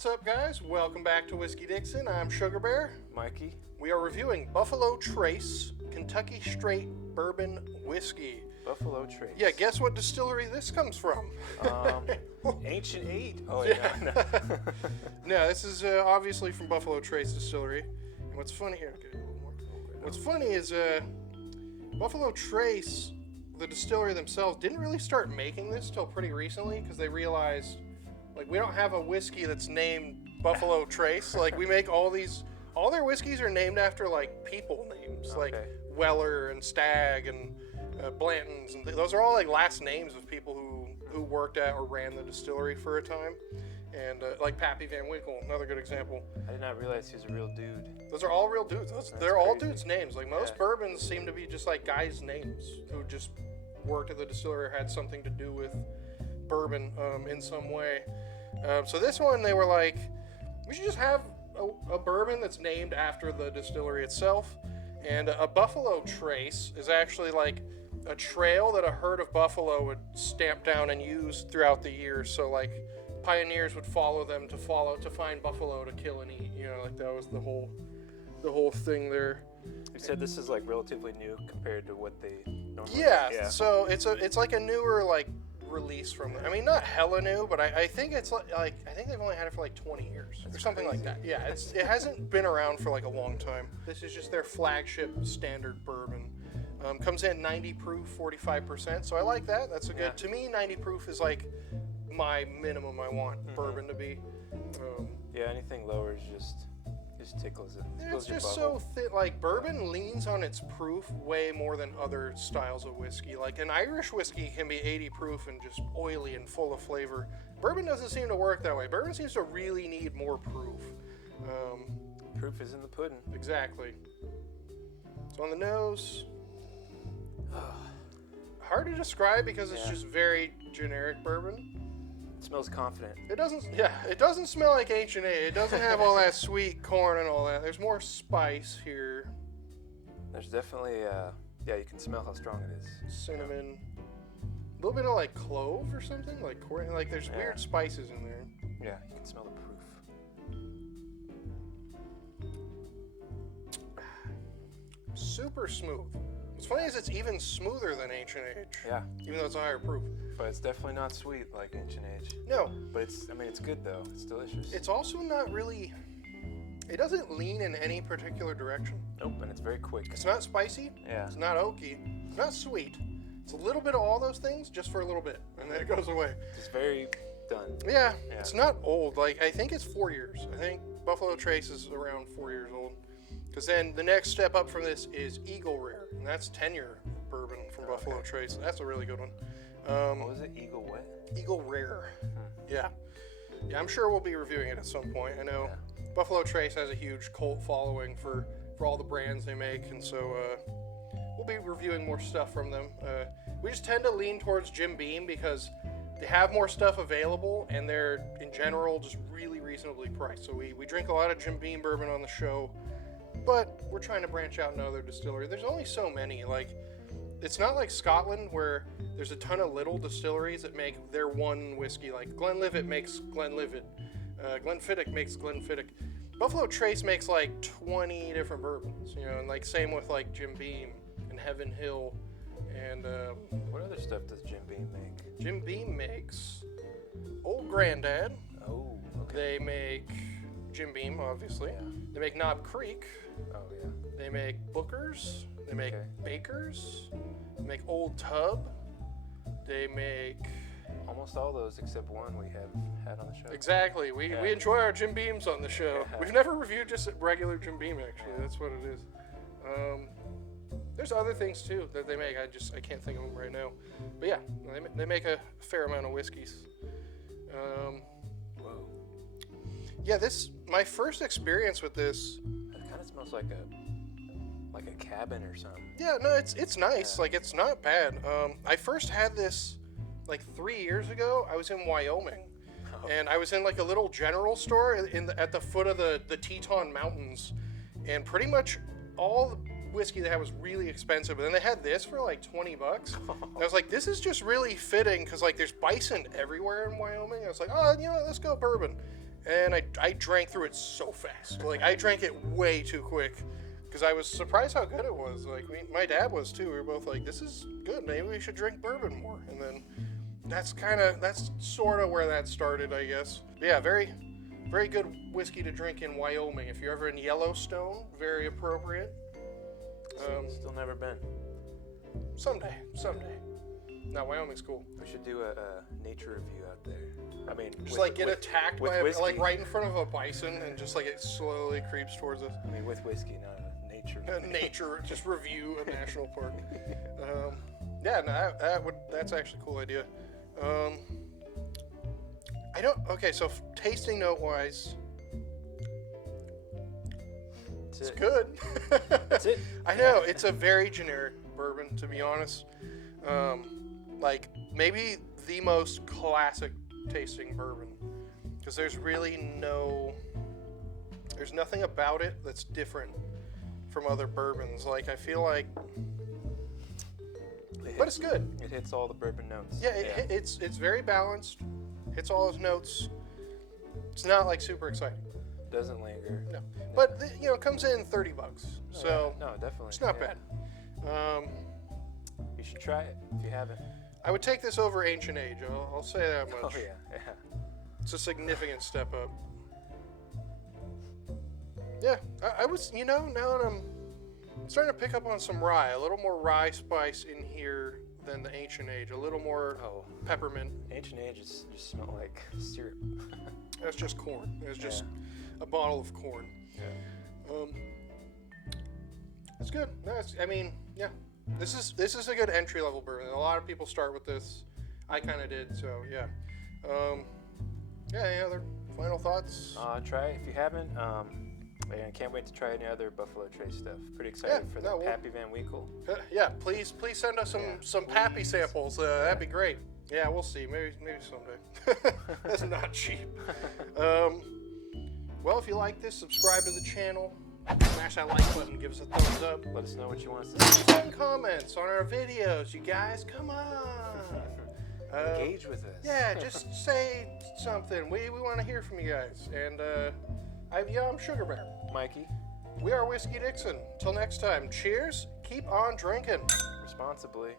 What's up, guys? Welcome back to Whiskey Dixon. I'm Sugarbear. Mikey. We are reviewing Buffalo Trace Kentucky Straight Bourbon Whiskey. Buffalo Trace. Yeah, guess what distillery this comes from? Ancient 8. Oh, yeah. No, this is obviously from Buffalo Trace Distillery. And what's funny here? Okay, a little more. What's funny is Buffalo Trace, the distillery themselves, didn't really start making this till pretty recently because they realized, like, we don't have a whiskey that's named Buffalo Trace. Like, we make all their whiskeys are named after, like, people names, like Weller and Stagg and Blanton's, and those are all, like, last names of people who worked at or ran the distillery for a time. And, like, Pappy Van Winkle, another good example. I did not realize he was a real dude. Those are all real dudes. They're all dudes' names. Like, most bourbons seem to be just, like, guys' names who just worked at the distillery or had something to do with bourbon in some way. So this one, they were like, we should just have a bourbon that's named after the distillery itself. And a Buffalo Trace is actually like a trail that a herd of buffalo would stamp down and use throughout the years. So like pioneers would follow them to find buffalo to kill and eat. You know, like that was the whole thing there. You said this is like relatively new compared to what they normally do. Yeah. So it's like a newer like release from them. I mean, not hella new, but I think it's like I think they've only had it for like 20 years or something like that. Yeah, it hasn't been around for like a long time. This is just their flagship standard bourbon. Comes in 90 proof, 45%. So I like that. That's a good. To me, 90 proof is like my minimum I want bourbon to be. Yeah, anything lower is just tickles it. It's just so thin. Like, bourbon leans on its proof way more than other styles of whiskey. Like, an Irish whiskey can be 80 proof and just oily and full of flavor. Bourbon doesn't seem to work that way. Bourbon seems to really need more proof. Proof is in the pudding. Exactly. So on the nose, hard to describe because it's just very generic bourbon. It smells confident. It doesn't smell like Ancient 8. It doesn't have all that sweet corn and all that. There's more spice here. There's definitely, you can smell how strong it is. Cinnamon. A little bit of like clove or something, like corn. Like there's weird spices in there. Yeah, you can smell the proof. Super smooth. What's funny is it's even smoother than Ancient Age. Yeah. Even though it's a higher proof. But it's definitely not sweet like Ancient Age. No. But it's good though. It's delicious. It's also not really, it doesn't lean in any particular direction. Nope, and it's very quick. It's not spicy. Yeah. It's not oaky. It's not sweet. It's a little bit of all those things just for a little bit, and then it goes away. It's very done. Yeah. It's not old. Like, I think it's 4 years. I think Buffalo Trace is around 4 years old. Because then the next step up from this is Eagle Rare, and that's 10-year bourbon from Buffalo Trace. That's a really good one. What was it? Eagle what? Eagle Rare. Yeah, I'm sure we'll be reviewing it at some point. I know Buffalo Trace has a huge cult following for all the brands they make, and so we'll be reviewing more stuff from them. We just tend to lean towards Jim Beam because they have more stuff available, and they're, in general, just really reasonably priced. So we drink a lot of Jim Beam bourbon on the show. But we're trying to branch out into other distilleries. There's only so many. Like, it's not like Scotland where there's a ton of little distilleries that make their one whiskey. Like Glenlivet makes Glenlivet. Glenfiddich makes Glenfiddich. Buffalo Trace makes like 20 different bourbons, you know, and like same with like Jim Beam and Heaven Hill. And what other stuff does Jim Beam make? Jim Beam makes Old Grandad. Oh, okay. They make Jim Beam, obviously. Yeah. They make Knob Creek. Oh, yeah. They make Booker's. They make Baker's. They make Old Tub. They make almost all those except one we have had on the show. Exactly. We enjoy our Jim Beams on the show. Yeah. We've never reviewed just a regular Jim Beam, actually. That's what it is. There's other things, too, that they make. I can't think of them right now. But, yeah, they make a fair amount of whiskeys. Whoa. Yeah, my first experience with this. It kind of smells like a cabin or something. Yeah, no, it's nice. Like, it's not bad. I first had this like 3 years ago. I was in Wyoming, and I was in like a little general store at the foot of the Teton Mountains, and pretty much all the whiskey they had was really expensive. But then they had this for like $20. And I was like, this is just really fitting because like there's bison everywhere in Wyoming. I was like, oh, you know, let's go bourbon. and I drank through it so fast. Like, I drank it way too quick because I was surprised how good it was. Like, my dad was too. We were both like, this is good. Maybe we should drink bourbon more. And then that's sort of where that started, I guess. But yeah, very, very good whiskey to drink in Wyoming. If you're ever in Yellowstone, very appropriate. Still never been. Someday. No, Wyoming's cool. We should do a nature review out there. I mean, just like get attacked by whiskey. right in front of a bison, and just like it slowly creeps towards us. I mean, with whiskey, not a nature. Nature, just review a national park. Yeah, no, that's actually a cool idea. Okay, so tasting note wise, it's good. That's it. I know, it's a very generic bourbon, to be honest. Like, maybe the most classic tasting bourbon. Because there's nothing about it that's different from other bourbons. Like, I feel like, but it's good. It hits all the bourbon notes. Yeah, it's very balanced. Hits all those notes. It's not like super exciting. Doesn't linger. No, but it comes in $30. So no, definitely. It's not bad. You should try it if you haven't. I would take this over Ancient Age. I'll say that much. Oh yeah. It's a significant step up. Yeah, I was, now that I'm starting to pick up on some rye, a little more rye spice in here than the Ancient Age, a little more peppermint. Ancient Ages just smell like syrup. That's just corn. It's just a bottle of corn. Yeah. It's good. This is a good entry level bourbon. A lot of people start with this. I kind of did, so yeah. Any other final thoughts? Try it if you haven't. I can't wait to try any other Buffalo Trace stuff. Pretty excited for the Pappy Van Winkle. Yeah, please send us some Pappy samples. That'd be great. Yeah, we'll see. Maybe someday. That's not cheap. Well, if you like this, subscribe to the channel. Smash that like button. Give us a thumbs up. Let us know what you want to see. Send comments on our videos, you guys. Come on. Engage with us. Yeah, just say something. We want to hear from you guys. And I'm Sugarbear. Mikey. We are Whiskey Dixon. Till next time, cheers. Keep on drinking. Responsibly.